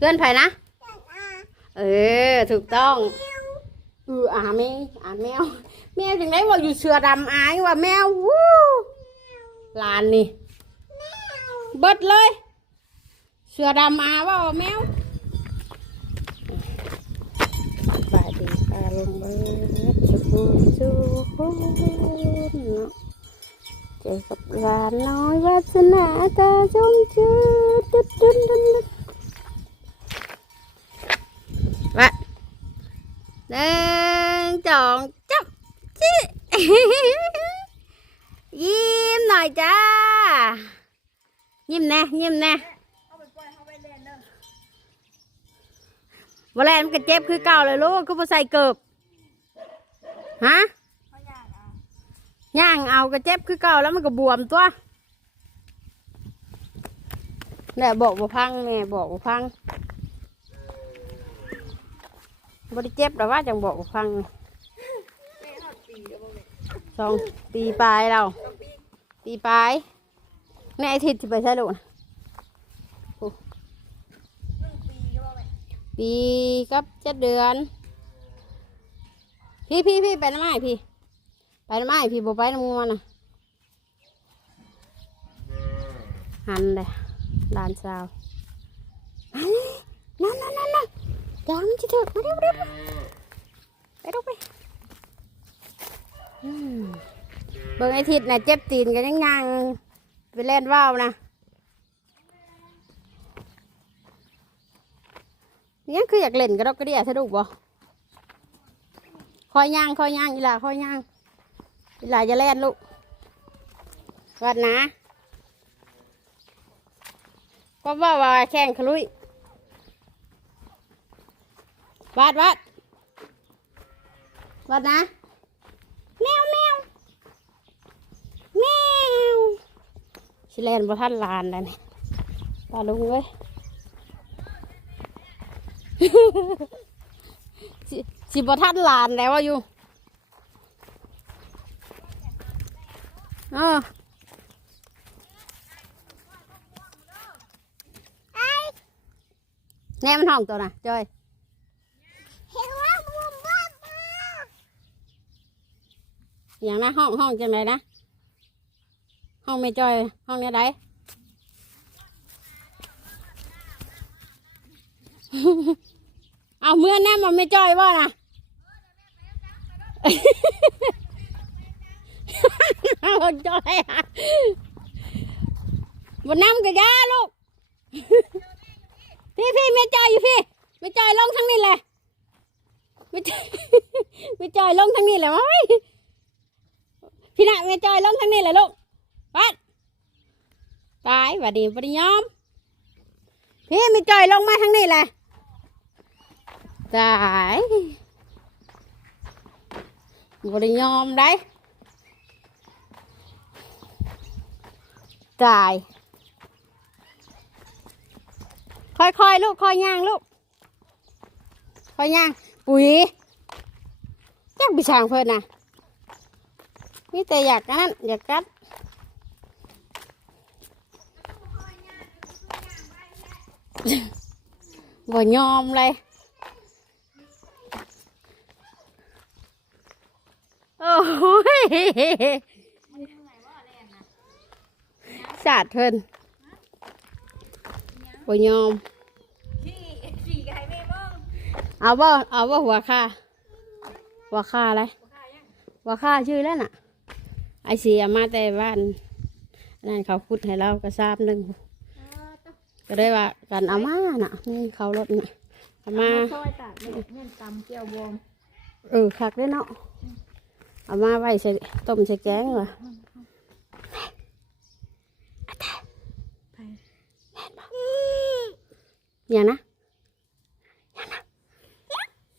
เพื่อนไผนะ เออ ถูกต้องเอออ่าแมวอ่าแมว แมวจังไดว่าอยู่เสือดำอายว่าแมววู้ลานนี่เบิดเลย เสือดำอาว่าแมวบาดีปลาลงเบิดสุกุนสุกุนเนาะเจอกับลานน้อยวาสนาตาจงจืดดึดดึดดึด หนึ่งสองจับจิยิ้มหน่อยจ้า ยิ้มแน่ยิ้มแน่วันแรกมันก็เจ็บคือเก่าเลยลูกก็มาใส่เกิบฮะย่างเอาก็เจ็บคือเก่าแล้วมันก็บวมตัวแม่บอกบ่พังแม่บอกบ่พัง บ่ได้เจ็บแต่ว่าจังบอกบ่พังสองปีปลายเรา ปีปลายแม่ไอทิศที่ไปใช่ลูกนะโอ้ปีกับเจ็ดเดือน พี่พี่พี่ไปน้ำไม้พี่ ไปน้ำไม้พี่บ่ไปน้ำงัวนะหันเลยหลานสาว ยามจะถึกมาเร็วเร็วเร็วไปลูกไปเบิ่งไอ้ทิศน่ะเจ็บตีนกันยังยังไปเล่นว่าวนะยังคืออยากเล่นกระดอกกระเดียสะดุกบ่คอยย่างคอยย่างอีหล่าคอยย่างอีหล่าจะเล่นลูกวัดนะก็ว่าว่าแข่งขลุย วัดวัดวัดนะ แมวแมวแมวชิแลนบท่านลานแล้วนี่ปลาลุงเว้ยสิบท่านลานแล้วว่าอยู่เออแน่มันห้องตัวน่ะจอย อย่างนะห้องห้องจังไรนะ ห้องไม่จอย ห้องเนี้ยไดเอาเมื่อแน่มันไม่จอยบ่นะเอาจอยอะบนน้ำกระยาลูก พี่พี่ไม่จอยอยู่พี่ ไม่จอยลงทั้งนี้เลยไม่จอยไม่จอยลงทั้งนี้เลยว้ย พี่น่ะไม่จอยลงทั้งนี้เลยลูกปัดตายว่าดีปริยอมพี่ไม่จ่อยลงมาทางนี้แหละตายบริยอมได้ตาย ค่อยๆลูกค่อยย่างลูกค่อยย่างปุ๋ยจักบิช่างเพิ่อนนะ นี่แต่อยากอันนั้นอยากกัดบ่ยอมเลยโอ้ยสาดเพิ่นบ่ยอมขี่ไก่แม่เบิ้งเอาบ่เอาบ่หัวค่าหัวค่าอะไรหัวค่าชื่อแล้วน่ะ ไอเสียมาแต่บ้านนั่นเขาคุดให้เรากระซาบหนึ่งก็ได้ว่ากันเอามาน่ะนี่เขารถนี่เอามาซอยตัดเม็ดเงี้ยตำเกี๊ยวบอมเออคักได้เนาะเอามาไว้ใส่ต้มใส่แกงเหรอไปอย่างนะอย่างนะ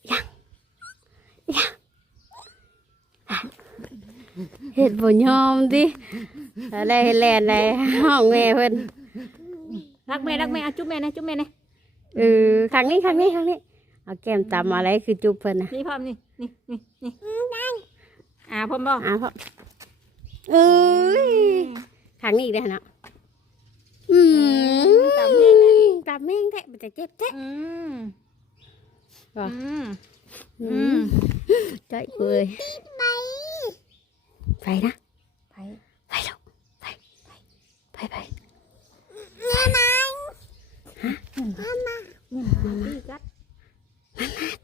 อย่างอย่างอะ เห็ดบ่ยอมดิอะไรแลนอะไรห้องแม่เพิ่นรักแม่รักแม่อะจุ๊บแม่นะจุ๊บแม่นะเออครั้งนี้ครั้งนี้ครั้งนี้เอาแก้มตำอะไรคือจุ๊บเพิ่นนะนี่พร้อมนี่นี่นี่นี่อ่าพร้อมบ่อ้าวพ่อเอ้ยครั้งนี้อีกแล้วเนาะอืมกลับแม่งเลยกลับแม่งแท้มันจะเจ็บแท้อืมว่ะอืมอืมใจกูเลย ไปนะไปไปลูกไปไปไปไปนี่มาพี่กัด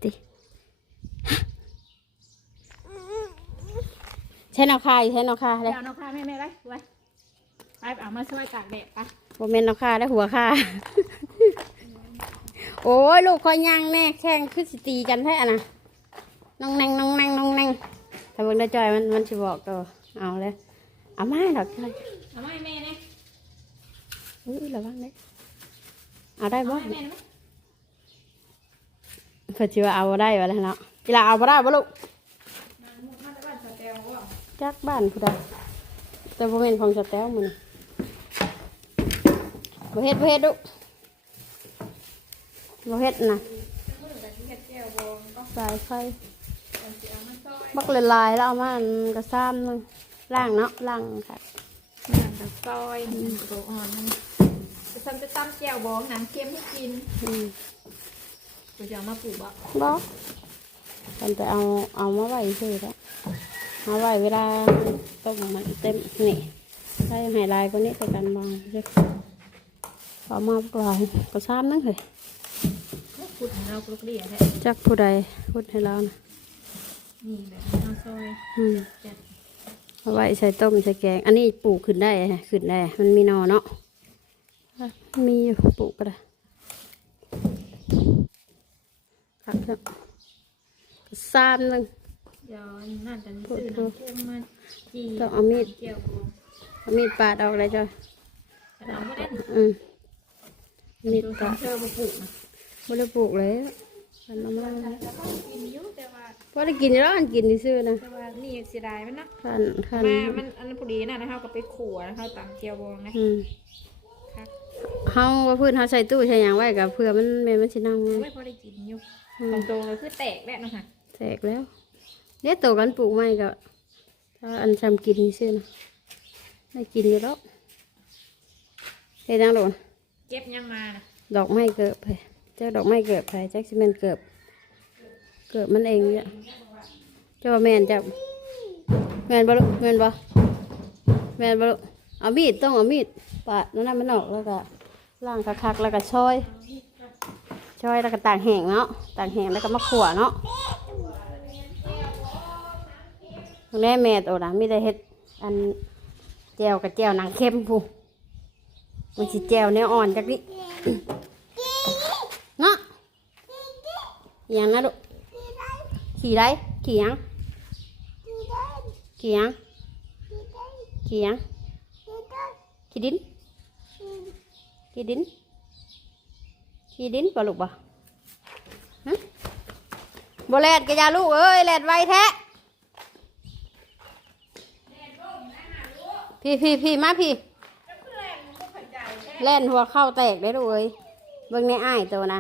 ติใช้นอคาอยู่ใช้นอคาเลยเดี๋ยวน้องข้าแม่แม่ไปไว้ไปเอามาช่วยกากแดดไปโมเมนต์นอคาได้หัวคาโอ้ยลูกคอยย่างแน่แข่งคือสิตีกันแท้อะนะน้องแนงน้องแนงน้องแนง ถ้าเบิ่งได้จอยมันมันสิบอกตัวเอาเลยเอามาดอกจอยเอามาให้แม่เนี่ยอุ้ยระวังเด้เอาได้เอาบ่ให้แม่ได้ไหมเพื่อที่ว่าเอาได้วะแล้วเนาะเวลาเอาบ่ได้บ่ลูกมามาจากบ้านสแตลว่าจักบ้านผู้ใดแต่บ่แม่นของสแตลมื้อนี้บ่เฮ็ดบ่เฮ็ดลูกบ่เฮ็ดน่ะมือกับที่เฮ็ดแก้วบองก็สายไฟ บักละลายแล้วเอามาอันกระซ้ำนึงล่างเนาะล่างค่ะอย่างกับซอยมันกระโดดอ่อนมันจะทำจะตั้มแก้วบองน้ำเค็มให้กินอืมกูจะเอามาปลูกบ่บ่มันจะเอาเอามาไว้ซื่อแล้วมาไว้เวลาต้มมันเต็มนี่ใส่ให้ลายกว่านี้ไปกันบางเด้อเอามาบักลายกระซ้ำนึงเฮ้ยพูดของเรากลุกเรียแท้จักผู้ใดพูดให้เรานะ นี่แบบนี้เอาซอยอืม จัดเอาไว้ใส่ต้มใส่แกง อันนี้ปลูกขึ้นได้ฮะขึ้นได้ มันมีหนอเนาะมีอยู่ปลูกก็ได้ครับเนาะซ้ำนึงเดี๋ยวน่าจะซื้อน้ำเค็มมาจีต้องเอามีดแก้วบองเอามีดปาดออกเลยจ้ะแต่เราไม่ได้อืมมีดดูปาดเธอมาปลูกนะไม่ได้ปลูกเลยมันน้ำมันแต่ก็กินอยู่แต่ ว่าพอได้กินแล้วอันกินซื่อๆนะแต่ว่านี่เสียดายมันนะขันขันมามันอันนั้นพอดีนะนะคะก็ไปขัวนะคะตามเกียวบองนะอืมครับเฮาว่าพื้นเฮาใส่ตู้ใส่หยังไว้กับเพื่อมันแม่นมันสิเน่าไงไม่พอได้กินอยู่ของโตเลยคือแตกแล้วนะคะแตกแล้วเนี่ยโตกันปลูกใหม่ก็ถ้าอันทำกินซื่อนะได้กินอยู่แล้วเฮ็ดจังโดนเก็บยังมานะดอกไม้เกิดไปเจ้าดอกไม้เกิดไปจักสิแม่นเกิด เกิดมันเองเนี่ยเจ้าว่าแมนจ้าแมนบลแมนบแมนบลเอามีดต้องเอามีดปาดนั่นน่ะมันออกแล้วก็ล้างคักๆแล้วก็ช่อยช่อยแล้วก็ต่ากแห้งเนาะต่ากแห้งแล้วก็มาขั่วเนาะแม่แม่โตนะมีแต่เฮ็ดอันแจวกับแจวหนังเข้มพูมันสิแจวแนวอ่อนจักนิเนาะอย่างนะลูก ขี่ไรขี่ยังขี่ยังขี่ยังขี่ดินขี่ดินขี่ดินบ่ลูกบ่ฮะบ่แลดกะยาลูกเอ้ยแลดไวแท้พี่พี่พี่มาพี่แล่นหัวเข้าแตกได้ลูกเอ้ยเบิ่งในอ้ายตัวนะ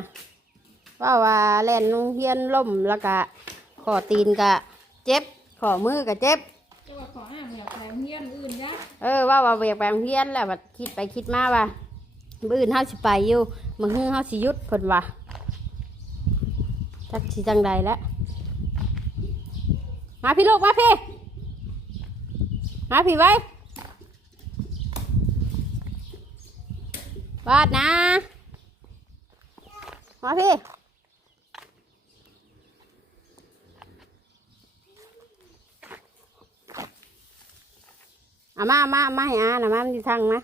ว่าว่าแล่นเฮียนล่มแล้วก็ ขอตีนกะเจ็บขอมือกะเจ็บจะว่าขออ่านอยากแปลงเฮียนอื่นจ้ะเออว่าว่าเบียกแปลงเพี้ยนแล้วบัดคิดไปคิดมาว่าบื้ออื่นเฮาสิไปอยู่มึงฮือเฮาสิหยุดเพิ่นว่าจักสิจังใดแล้วมาพี่ลูกมาพี่มาพี่ไว้วาดนะมาพี่ เอามามามาให้อานะมามันอยู่ทางมา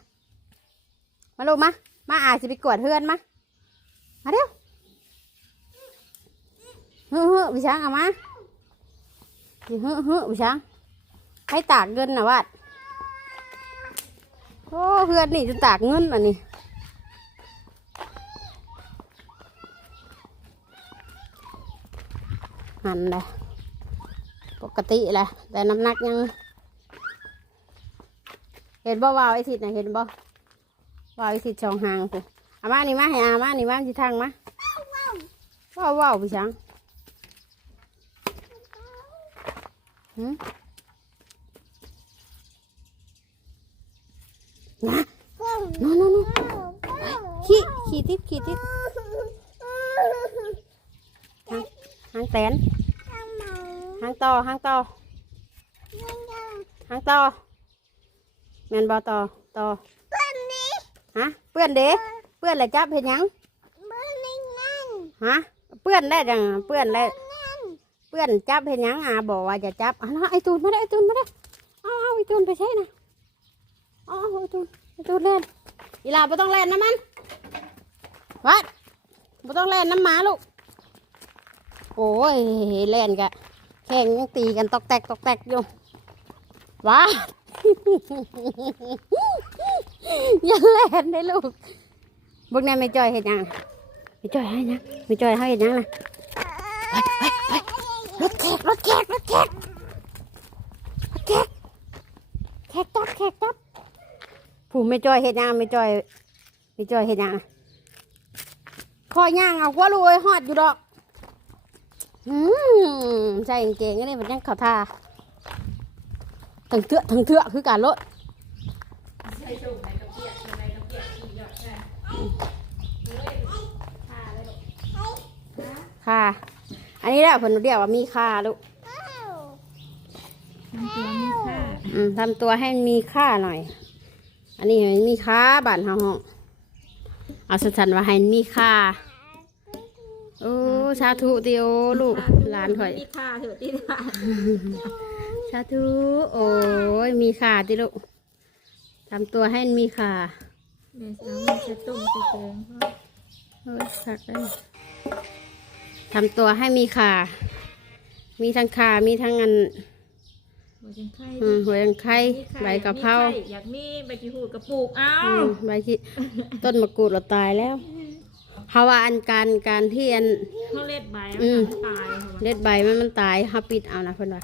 มาลูกมา มาอาสิไปกวดเพื่อนมา มาเร็วฮึ่ฮึ่พี่ช้างเอามาฮึ่ฮึ่พี่ช้างให้ตากเงินนะวัดโอ้เพื่อนนี่จะตากเงินอันนี้หันเลยปกติแหละแต่น้ำหนักยัง เห็นบ่วาวไอ้ทิศนะเห็นบ่วาวไอ้ทิศช่องหางกูอามานี่มาให้อามานี่มาที่ทางมาว้าวว้าวพี่ช้างหืมนะโน่นโน่นโน่ขี่ติดขี่ติดหางหางแตนหางต่อหางต่อหางต่อ แมนบอต่อต่อฮะเปื้อนเด้เปื้อนอะไรจับเห็นยังฮะเปื้อนได้จังเปื้อนได้เปื้อนจับเห็นยังอะบอกว่าจะจับอะเนาะไอตูนมาได้ไอตูนมาได้เอาเอาไอตูนไปใช่นะเอาเอาไอตูนไอตูนเล่นอีหลาไม่ต้องเล่นนะมันวัดไม่ต้องเล่นน้ำหมาลูกโอ้ยเล่นกะแข่งยังตีกันตอกแตกตอกแตกอยู่ว้า อย่าเล่นได้ลูกพวกนี้ไม่จอยเห็นยังไม่จอยให้นะไม่จอยให้เห็นยังนะรถแขกรถแขกรถแขกรถแขกแขกจับแขกจับผู้ไม่จอยเห็นยังไม่จอยไม่จอยเห็นยังคอยย่างเอาหัว่ารวยหอดอยู่ดอกอืมใส่เกางเกงนี่มันยังข่าท่า ทั้งเถื่อทั้งเถื่อคือการรถใส่ส่งในกระเปียกในกระเปียกอีหยอดใช่เลยผ่าเลยลูกค่ะ อันนี้แหละผลเรียกว่ามีค่าลูกมันตัวมีค่าอืมทำตัวให้มีค่าหน่อย อันนี้ให้มันมีค่าบ้านเฮาห้องเอาสันๆว่าให้มันมีค่าโอ้สาธุติโอลูกหลานข่อยมีค่าเถอะที่ร้านสาธุโอ้ยมีค่าติลูกทำตัวให้มันมีค่าแม่สาวมันจะต้มจะแกงเพราะโอ้ยสักได้ทำตัวให้มีค่ามีทั้งค่ามีทั้งอันหัวจังไข่อืมหัวยังไข่ใบกะเพราอยากมีใบกีหูดกระปุกอ้าอืวมใบที่ต้นมะกรูดเราตายแล้วเพราะว่าอันการการที่อัน เขาเล็ดใบอืมตายเขาว่าเล็ดใบมันมันตายเขาปิดเอานะเพิ่นว่า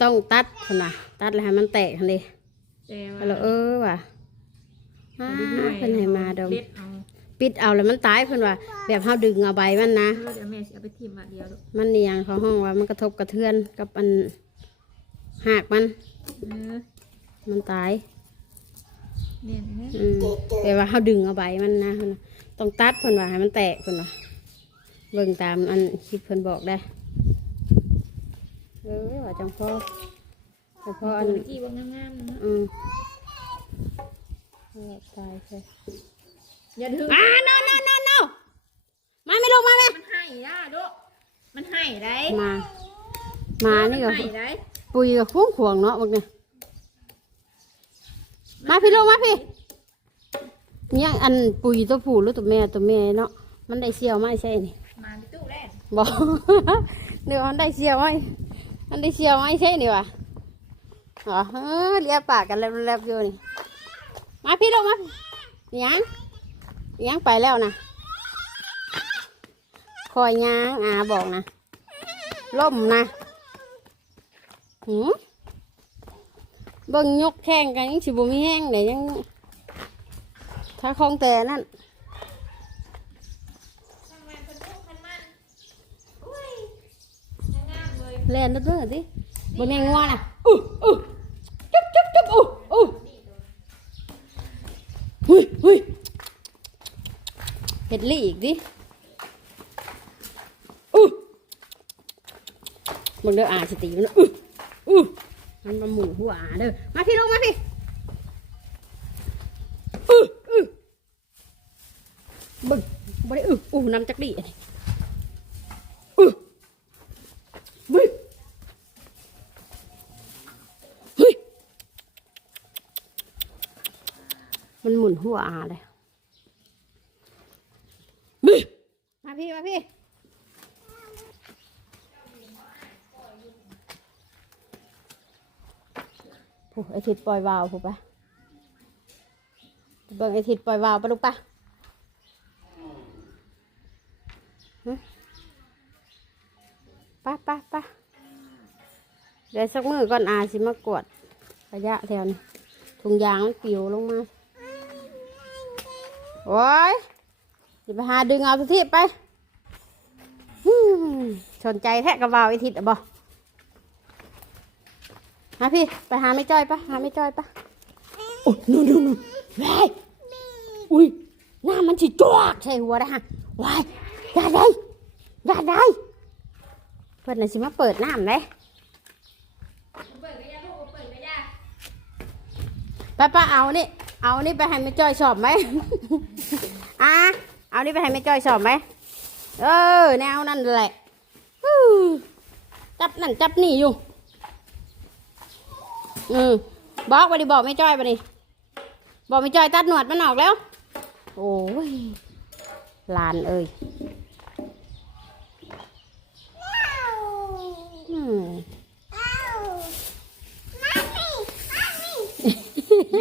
ต้องตัดเพิ่นว่าตัดแล้วให้มันแตกหั่นเด้แต่ว่าแล้วเออว่ะอ้าเพิ่นให้มาดมเล็ดเอาปิดเอาแล้วมันตายเพิ่นว่า แบบเฮาดึงเอาใบมันนะเออเดี๋ยวแม่สิเอาไปทิ่มมาเดียวลูกมันนี่ยังเขาห้องว่ามันกระทบกระเทือนกับอันหากมันเออมันตายเนี่ยนะอืมแต่ว่าเขาดึงเอาใบมันนะเพิ่นว่าต้องตัดเพิ่นว่าให้มันแตกเพิ่นว่าเบิ่งตามอันคลิปเพิ่นบอกได้เออว่าจังพ่อแต่พ่ออันตัวที่ว่างามๆนะเนาะอืมเออตายใช่อย่าดึงอ่า no no no no มาไม่ลงมาไหมมันให้ได้ลูกมันให้ได้มามานี่ก็มัให้ได้ปุยกับพุ่งขวงเนาะบักเนี่ยมาพี่ลงมาพี่เนี่ยอันปุยตัวผู้หรือตัวแม่ตัวแม่เนาะมันได้เสียวไหมใช่นี่มาที่ตู้แรกบอกเดี๋ยวมันได้เสียวไห มมันได้เสียวไหมใช่นี่วะอ๋อเลียปากกันแลบๆอยู่นี่ มาพี่ลงมายังยังไปแล้วนะคอยยางอาบอกนะล่มนะหืมเบิ่งยกแข่งกันยังสิบุมีแห้งเลยยังถ้าคลองแต่นั่น ทำงานเป็นพวกมันมันอุ้ยงามเลยเล่นเด้อสิบนแมงงัวน่ะอู้อู้จุ๊บจุ๊บจุ๊บอู้อู้หุยหุยเห็ดลี่อีกดิอู้มึงเด้ออาสติมันอู้อู้มันมาหมุนหัวอาเด้อมาพี่ลงมาพี่อู้อู้บึ้งบ่ได้อู้อู้น้ำจักรีอันนี้อู้บึ้ง เฮ้ย มันหมุนหั วอาเลยบึ้มาพี่ มาพี่โอ้ไอทิดปล่อยวาวผูปะเบิ่งไอทิดปล่อยวาวปะลูกปะหึปะปะปะเดี๋ยวสักมือก่อนอาสิมากวดระยะแถวนี้ถุงยางมันปิวลงมา โอ้ยอย่าไปหาดึงเอาทุกทีไปฮึ่มสนใจแทะกระเบาไอทิดอะบอมาพี่ ไปหาไม่จ้อยปะหาไม่จ้อยปะโอ้ยนู่นนู่นนู่นว้ายอุ้ยน้ำมันสิจวกใส่หัวนะฮะวายอย่าได้อย่าได้เพื่อนน่ะสิมาเปิดน้ำเลยเปิดก็ยาลูกเปิดก็ยาป้าป้าเอานี่ เอานี่ไปให้แม่จ้อยสอบไหม อะเอานี่ไปให้แม่จ้อยสอบไหมเออแนวนั่นแหละฮู้จับนั่นจับนี่อยู่อืมบอกไปดิบอกแม่จ้อยไปดิบอกแม่จ้อยตัดหนวดมันออกแล้ว โอ้ยหลานเอ้ยอืมแ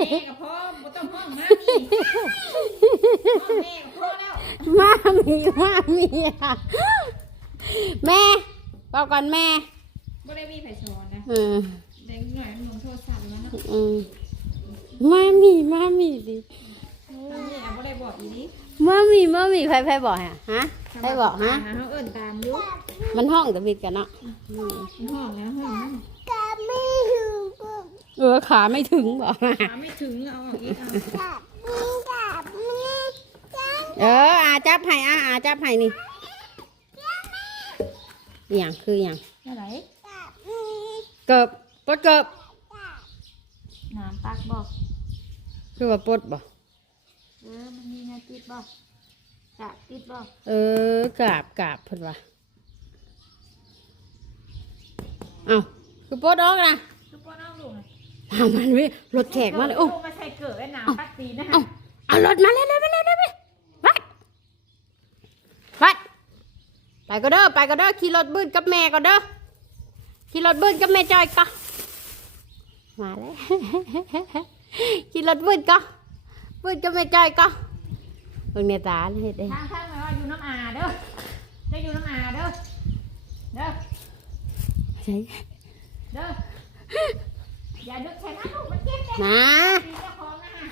ม่กับพ่อ บ่ต้องห้องมาพี่ห้องแม่กับพ่อแล้วมามีมามีอะแม่บอกก่อนแม่บ่ได้มีไผสอนนะอืมเด็กหน่อยมันลงโทรศัพท์แล้วเนาะอืมมามีมามีดิทางนี้อะบ่ได้บอกอีนี้มามีมามีใครใครบอกฮะฮะใครบอกฮะหาเฮาเอิ้นตามอยู่มันห้องแต่บิดกันเนาะอืมมันห้องแล้วห้องนั้น เออขาไม่ถึงบอกหาไม่ถึงเอาออกอีกเอาเอออาจับให้อาอาจับให้นี่อหย่างคืออหย่างอะไรเกิบปลดเกิบน้ำปักบอกคือว่าปลดบ่เออมันมีนาติดบอกกะติดบอกเออกราบกราบเพิ่นว่าเอ้าคือปลดออกนะคือพ่อน้องลูก ทำมันเว้ยรถแขกมาเลยโอ้มาใส่เกิดไว้น้ำปักตีนะฮะเอาเอารถมาเลยเลยไปเลยเลยไปวัดวัดไปก็เด้อไปก็เด้อขี่รถบืนกับแม่ก็เด้อขี่รถบืนกับแม่จอยก็มาเลยขี่รถบืนก็บืนกับแม่จอยก็เบิ่งเนี่ยตาเฮ็ดเด้ทางข้างมาว่าอยู่น้ำอาเด้อจะอยู่น้ำอาเด้อเด้อใช่เด้อ อย่าดึกใส่นะลูกมันเจ็บเลยนะตีเจ้าของนะฮะ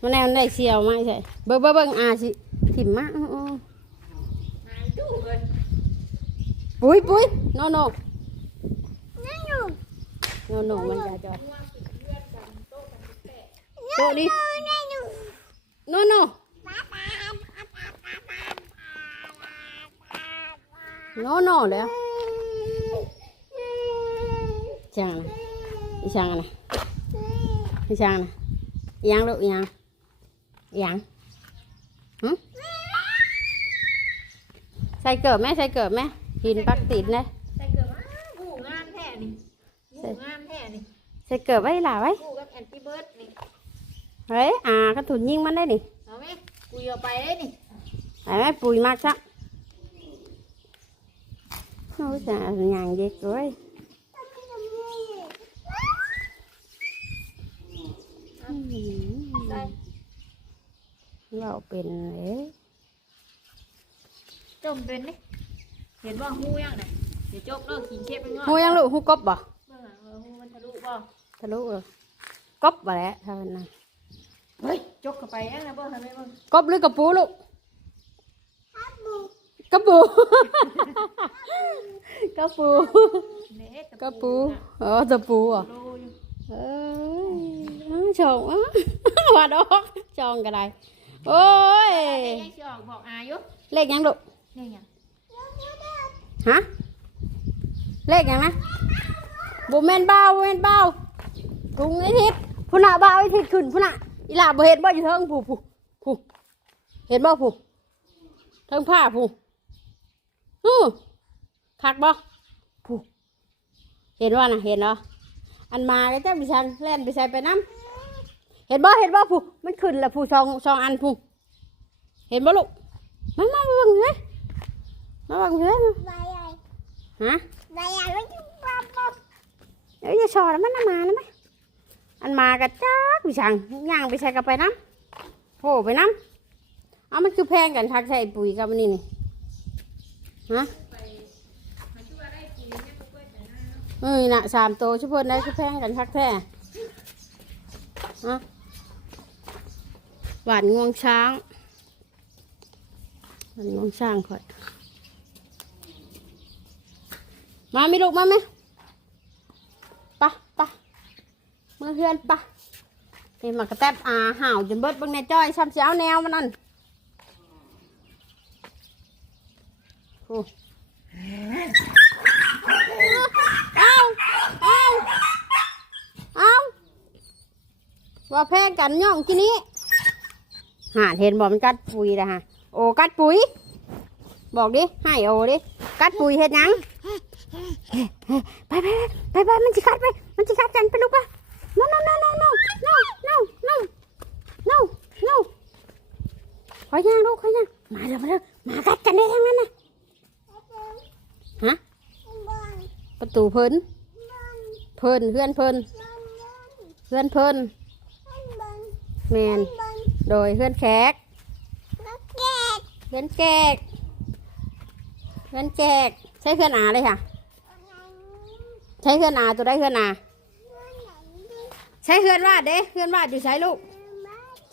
มันแนวได้เสียวมาใช่เบิ่งเบิ่งเบิ่งอาสิถิ่มมาอื้ออื้อนายดูเลยปุ้ยปุ้ยโนโนโนโนมันจะจอดโตะดิโนโนโนโนแล้ว ช่างนะอีช่างนะอีช่างนะอีหยังลูกอีหยังอีหยังหึใส่เกิบไหมใส่เกิบไหมหินปักติดเลยใส่เกิดว่าหูงามแท้นี่หูงามแท้นี่ใส่เกิบไว้หล่าไว้หูกับแอนติเบิร์ดนี่เฮ้ยอ่ากระถุนยิงมันได้นี่เอาไหมกูเอาไปเลยนี่ไอ้แม่ปุ๋ยมากซะโอ้ยจะยางเด็กเลย ได้ เราเป็นเอ๊ะจมเป็นนี่เห็นว่าหูยังไงเดี๋ยวจบเลิกขิงเข็บไปงอหูยังลูกหูกบบ่เบื้องหลังเออหูมันทะลุบ่ทะลุเลยกบบ่แหล้วท่านั้นนะเฮ้ยจกเข้าไปยังนะเบิ้งทำไมเบิ้งกบหรือกระปูลูกกระปูกระปูเน็ตกระปูอ๋อตะปูอะโลอยู่ เอ้ยอ้าวชงอะว่าดอกชงก็ได้โอ้ยเอ้ยยังสิออกบอกอายุเลขยังลูกนี่ยังฮะเลขยังนะบุแมนเบาบุแมนเบาถุงไอ้ทิศพุ่นน่ะเบาไอ้ทิศขึ้นพุ่นน่ะอีหล่าบ่เห็นบ่อยู่เทิงผู้ผู้ผู้เห็นบ่ผู้เทิงผ้าผู้ฮู้คักบ่ผู้เห็นว่าน่ะเห็นเหรอ อันมาก็จะไปชันแล่นไปใส่ไปน้ำเห็นบ่เห็นบ่ผู้มันขึ้นแล้วผู้สองสองอันผู้เห็นบ่ลูกมามามาเบิ่งเฮ้ยมาเบิ่งเฮ้ยมาฮะเดี๋ยวจะสอนมันน่ะมานะไหมอันมากับจักพี่ช่างย่างไปใส่กับไปน้ำโผล่ไปน้ำเอามันคือแพงกันทักใส่ปุ๋ยกับอันนี่นี่ฮะ เอ้ยนะสามโตชุบเพิ่นได้คือแพงกันทักแท้ฮะหวานงวงช้างหวานงวงช้างค่อย มามีลูกมาไหมปะปะเมื่อเพื่อนปะนี่มากระแตบอาห่าวจนเบิดเบิ่งในจ้อยช้ำเสียวแนวมันนั่นโอ้ เอาเอาเอาว่าแพ้กันย่องที่นี้หาเห็นบอกมันกัดปุ๋ยนะฮะโอ้กัดปุ๋ย บอกดิให้โอ้ดิกัดปุ๋ยเห็ดยังไปไปไปไปมันจะกัดไป มันจะกัดกันไปลูกไป no no no no no no no no no no ขอยย่างลูกขอยย่างมาเร็วมาเร็วมากัดกันได้ทั้งนั้นนะฮะ ประตูเพิ่นเพิ่นเพื่อนเพิ่นเพื่อนเพิ่นแมนโดยเพื่อนแขกเพื่อนแขกเพื่อนแขกใช่เพื่อนอาเลยค่ะ ใช้เพื่อนอาตัวได้เพื่อนอาใช้เฮือนวาดเด้เฮือนวาดอยู่ใช้ลูก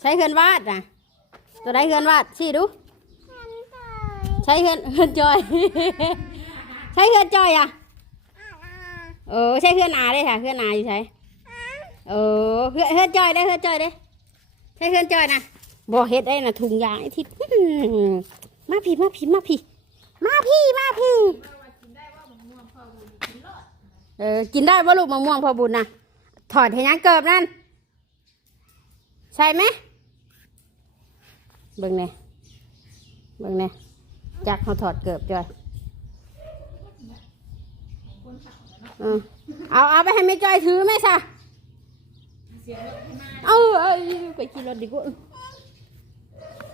ใช้เฮือนวาดนะตัวได้เฮือนวาดชี้ดูใช้เฮือนเฮือนจอย ใช้เฮือนจอยอะ เออใช้เฮือนอาได้ค่ะเฮือนอาอยู่ใช้เออเฮือนเฮือนจอยได้เฮือนจอยได้ใช้เฮือนจอยนะบ่เฮ็ดได้นะถุงยางไอ้ทิศอื้อหือมาพี่มาพี่มาพี่มาพี่มาพี่เออกินได้บ่ลูกมะม่วงพอบุญนะถอดให้ยังเกิบนั่นใช่ไหมเบิ่งเนี่ยเบิ่งเนี่ยจักเขาถอดเกิบจ้อย เออเอาเอาไปให้แม่จ้อยถือไหมซะเอาเอาไปขี่รถดีกว่า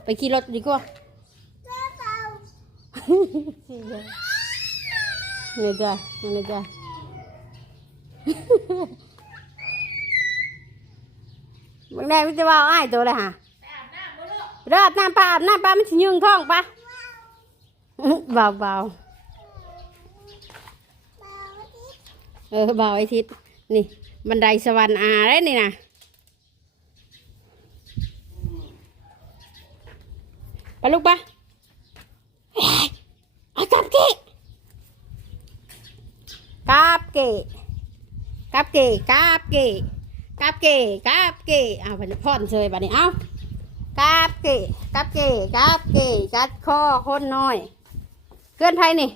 ไปขี่รถดีกว่าเนี่ยจ้ะเนี่ยจ้ะบางแดงมันจะว่าอ้ายตัวเลยฮะเริ่มน้ำปลาอาบน้ำปลามันสิยืงท้องปะเบาเบา เออเบาไอ้ทิศนี่ บันไดสวรรค์อาได้นี่นะไปลูกปะเฮ้ยเอากับเกะกับเกะกับเกะกับเกะกาบเก๋กาบเก๋เอาไปพ่อนเชยบัดนี้เอากาบเก๋กาบเก๋กาบเก๋กัดคอคนน้อยเพื่อนไทยนี่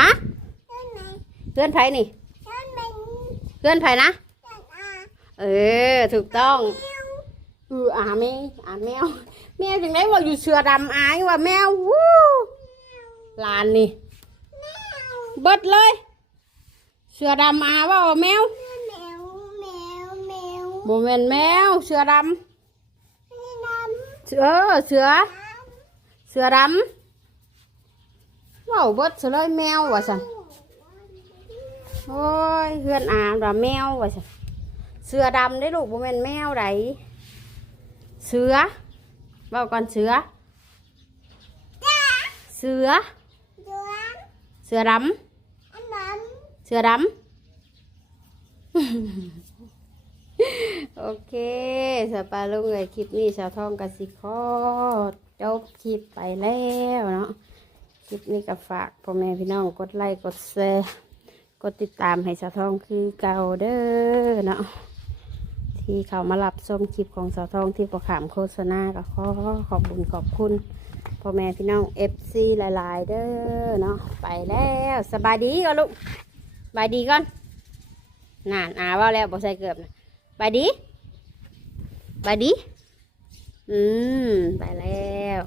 ฮะ เพื่อนไทยนี่ เพื่อนไทยนะ เออ ถูกต้องเอออาแมวอาแมว แมวจังไดว่าอยู่เสือดำอายว่าแมววู้หลานนี่เบิดเลยเสือดำอาว่าแมวโมเมนแมว เสือดำเสือเสือ เสือดำว้าวเบิดเสือเลยแมวว่ะสัน โอ้ยเพื่อนอาว่าแมวว่ะเสือดำได้ลูกโมเมนแมวไดเสือเว่าก่อนเสือ เสือ เสือดำเสือดำโอเคสปาลุงเลยคลิปนี้สาวทองกสิคอจบคลิปไปแล้วเนาะ คลิปนี้ก็ฝากพ่อแม่พี่น้องกดไลค์กดแชร์ กดติดตามให้สาวทองคือเก่าเด้อเนาะที่เขามารับชมคลิปของสาวทองที่ประขามโฆษณาก็ขอขอบคุญขอบคุณพ่อแม่พี่น้องเอฟซีหลาย ๆ เด้อเนาะไปแล้วสบายดีก่อนลูกบายดีก่อนน่านอาว่าแล้วบ่ใส่เกือบนะบายดีบายดี อืม ไปแล้ว